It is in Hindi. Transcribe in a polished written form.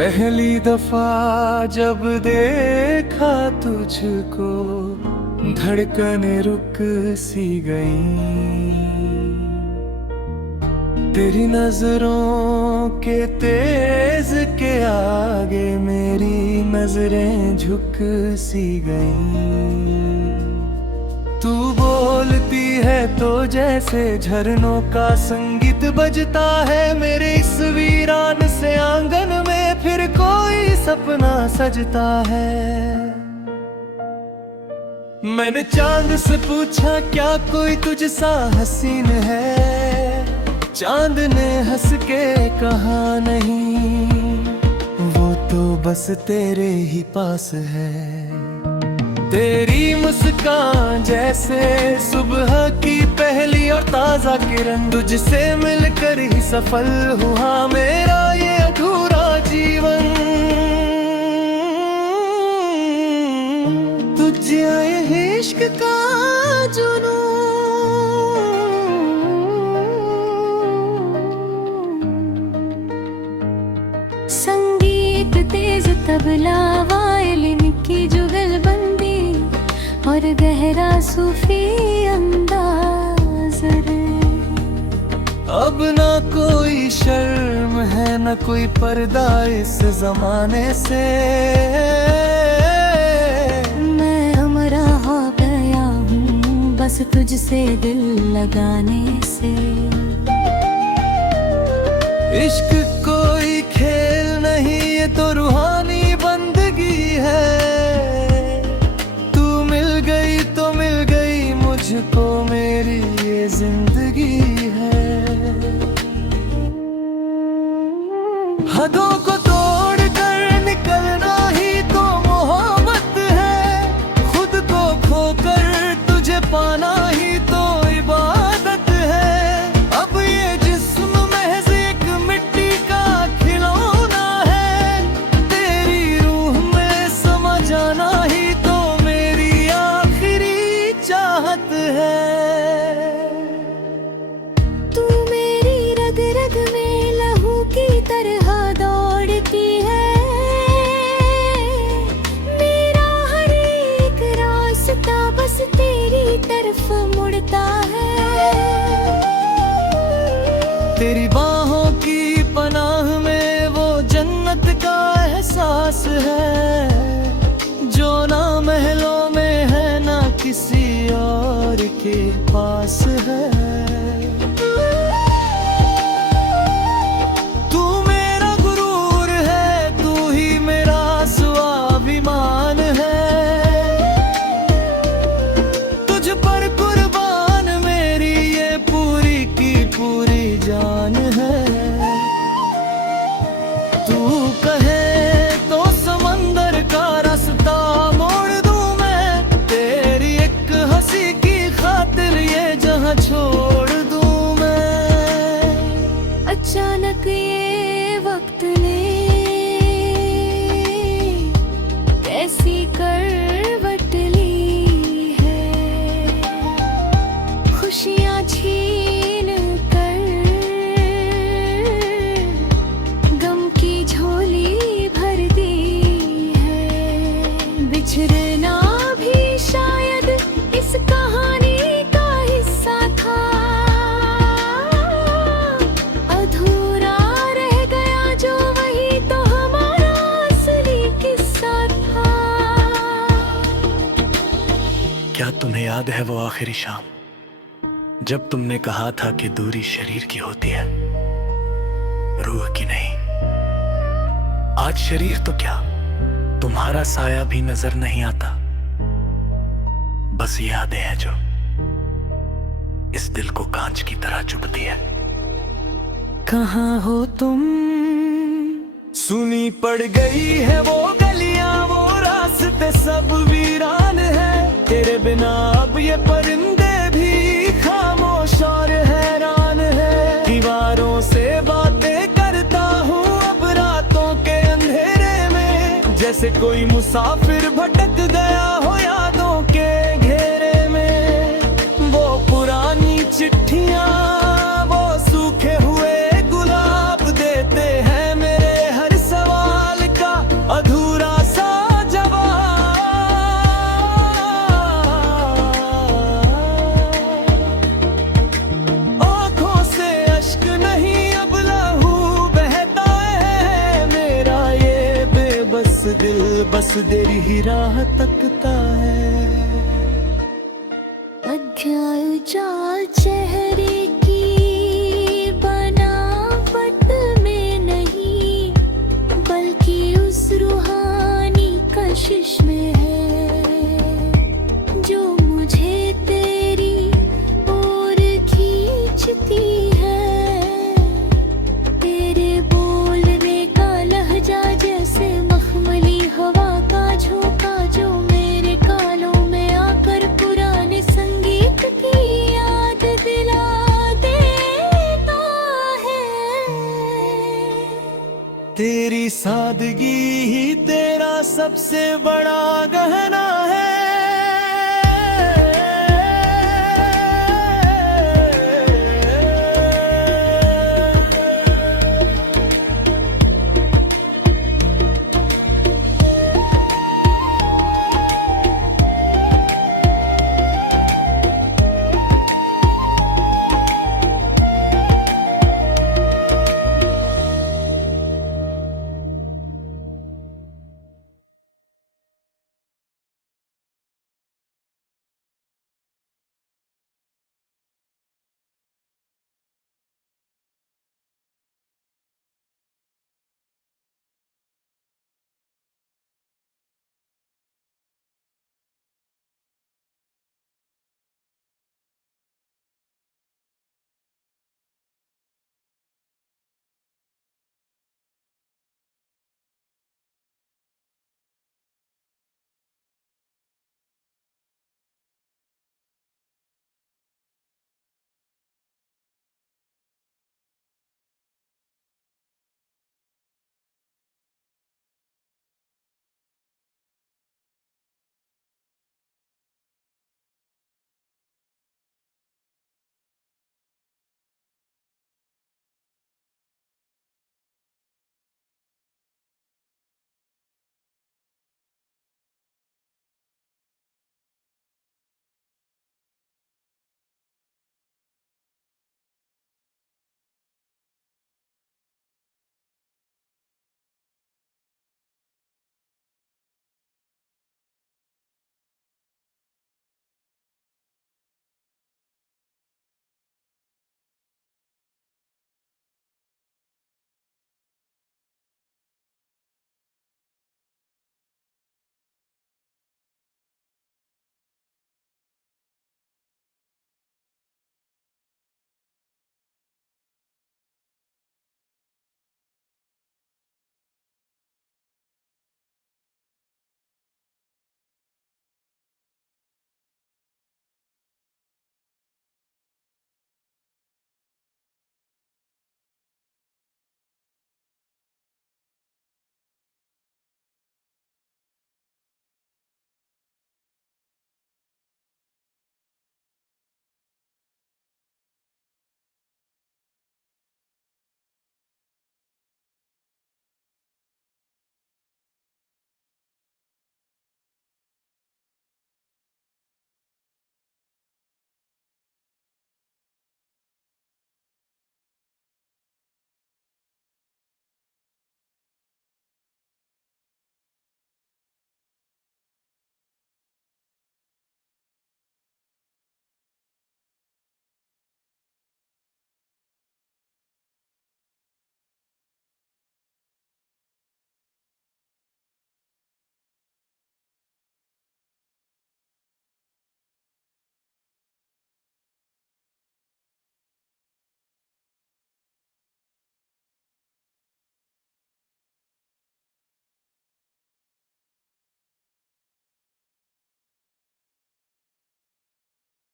पहली दफा जब देखा तुझको धड़कनें रुक सी गईं। तेरी नजरों के तेज के आगे मेरी नजरें झुक सी गईं। तू बोलती है तो जैसे झरनों का संगीत बजता है मेरे इस वीरान से आंगन में फिर कोई सपना सजता है। मैंने चांद से पूछा क्या कोई तुझसा हसीन है, चांद ने हंस के कहा नहीं, वो तो बस तेरे ही पास है। तेरी मुस्कान जैसे सुबह की पहली और ताजा किरण, तुझसे मिलकर ही सफल हुआ मेरा ये अधूरा जीवन। तुझे आए इश्क का जुनून, संगीत तेज तबला वायलिन की जुगलबंदी और गहरा सूफी अंदाज रे। अब ना कोई शर्म है न कोई पर्दा इस जमाने से, मैं हमरा हो गया हूँ बस तुझसे दिल लगाने से। इश्क कोई खेल नहीं ये तो रूहानी बंदगी है। तू मिल गई मुझको मेरी ये जिंदगी है। हदों को तोड़ कर निकलना ही तो मोहब्बत है, खुद को खोकर तुझे पाना ही तो इबादत है। अब ये जिस्म महज एक मिट्टी का खिलौना है, तेरी रूह में समा जाना ही तो मेरी आखिरी चाहत है। तू मेरी रग रग में लहू की तरह दौड़ती है, मेरा हर एक रास्ता बस तेरी तरफ मुड़ता है। तेरी बाहों की पनाह में वो जन्नत का एहसास है, जो ना महलों में है ना किसी और के पास है। तू मेरा गुरूर है, तू ही मेरा स्वाभिमान है, तुझ पर कुर्बान मेरी ये पूरी की पूरी जान है। तू कहे तो समंदर का रास्ता मोड़ दूं मैं, तेरी एक हंसी की खातिर ये जहां छोड़ दूं मैं। अचानक ये वक्त ने कैसी करवट ली है, खुशियाँ छीन कर गम की झोली भर दी है। बिछड़ना भी शायद इस कहानी का हिस्सा था, अधूरा रह गया जो वही तो हमारा असली किस्सा था। क्या तुम्हें याद है वो आखिरी शाम जब तुमने कहा था कि दूरी शरीर की होती है, रूह की नहीं। आज शरीर तो क्या तुम्हारा साया भी नजर नहीं आता, बस यादें हैं जो इस दिल को कांच की तरह चुभती है। कहाँ हो तुम, सुनी पड़ गई है वो गलियां वो रास्ते सब वीरान है, तेरे बिना अब ये परिंदे भी खामोश और हैरान है। दीवारों से बातें करता हूँ अब रातों के अंधेरे में, जैसे कोई मुसाफिर भटक गया हो यादों के घेरे में। वो पुरानी चिट्ठियाँ वो सूखे हुए गुलाब देते हैं मेरे हर सवाल बस तेरी ही राह तकता है। अध्याय चाल चेहरे की बनावट में नहीं, बल्कि उस रूहानी कशिश में है जो मुझे तेरी ओर खींचती है। तेरे बोलने का लहजा जैसे मखमली हवा का झोंका, जो मेरे कानों में आकर पुराने संगीत की याद दिला देता है। तेरी सादगी ही तेरा सबसे बड़ा गहना है।